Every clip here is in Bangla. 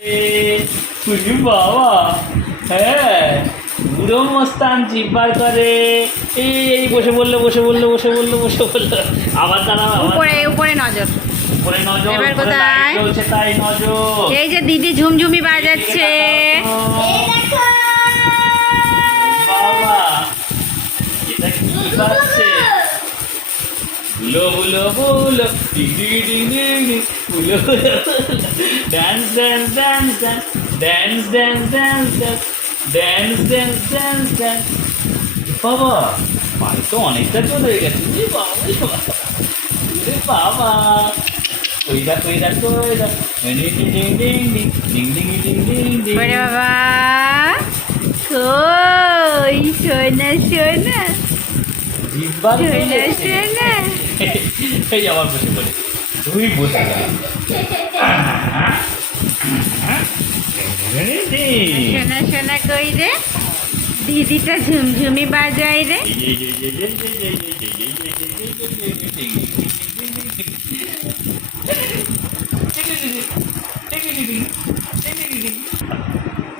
খুশি বাবা, হ্যাঁ বুড়ো মস্তান জিব্বার করে। এই বসে বললো আবার দাঁড়াও, উপরে উপরে নজর। উপরে নজর, এবার উপরে কোথায়? লাইট জ্বলছে তাই নজর। এই যে দিদি ঝুমঝুমি বাজাচ্ছে। বাবা এটা কি বাজছে? বুলো বুলো বুলো ডিডি ডিডি বুলো, dance dance dance dance dance dance dance dance dance dance. বাবা পায়ে তো অনেকটা জোর হয়ে গেছে। বাবা ওই দেখ ding ding ding ding ding ding ding ding. ওরে বাবা, কই সোনা সোনা জিব্বার সোনা সোনা। এই আবার বসে পড়ে, তুই বসে যা। সোনা সোনা কই রে? দিদিটা ঝুমঝুমি বাজাই রে।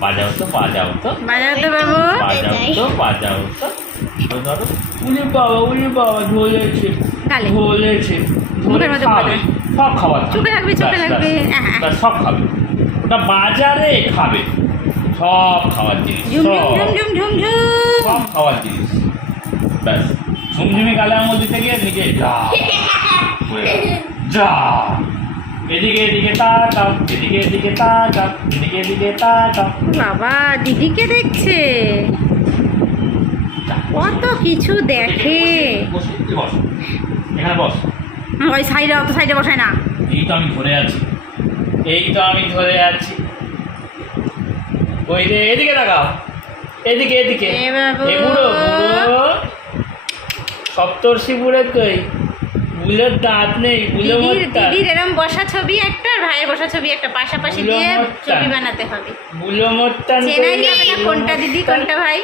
বাজাও তো বাজাও তো বাবু। বাজাও তো ধরো। উনি বাবা ঝোলেছে গালে। ঝোলেছে মুখের মধ্যে খাবে, সব খাবার খাবে। চোখে লাগবে, চোখে ব্যাস, লাগবে। ব্যাস, ব্যাস, সব খাবে। ওটা বাজারে খাবে, সব খাওয়ার জিনিস, ঝুম সব ঝুম ঝুম ঝুম ঝুম। সব খাওয়ার জিনিস। ব্যাস ঝুমঝুমি গালার মধ্যে থেকে নিজে যা বলে দাও, যা। এদিকে তাকাও, এদিকে তাকাও, এদিকে তাকাও। বাবা দিদিকে দেখছে, কত কিছু দেখে। বস, তুই বস, এখানে বস। ওই সাইডে, অত সাইডে বসায় না। এই তো আমি ধরে আছি। ওই রে, এদিকে তাকাও, এদিকে এ বাবু। এ বুড়ো সপ্তর্ষি বুড়ো কই? বুলোর দাঁত নেই, বুলো মোট্টা। দিদির এরম বসা ছবি একটা আর ভাইয়ের বসা ছবি একটা পাশাপাশি দিয়ে ছবি বানাতে হবে। বুলো মোট্টা চেনাই যাবে না কোনটা দিদি কোনটা ভাই।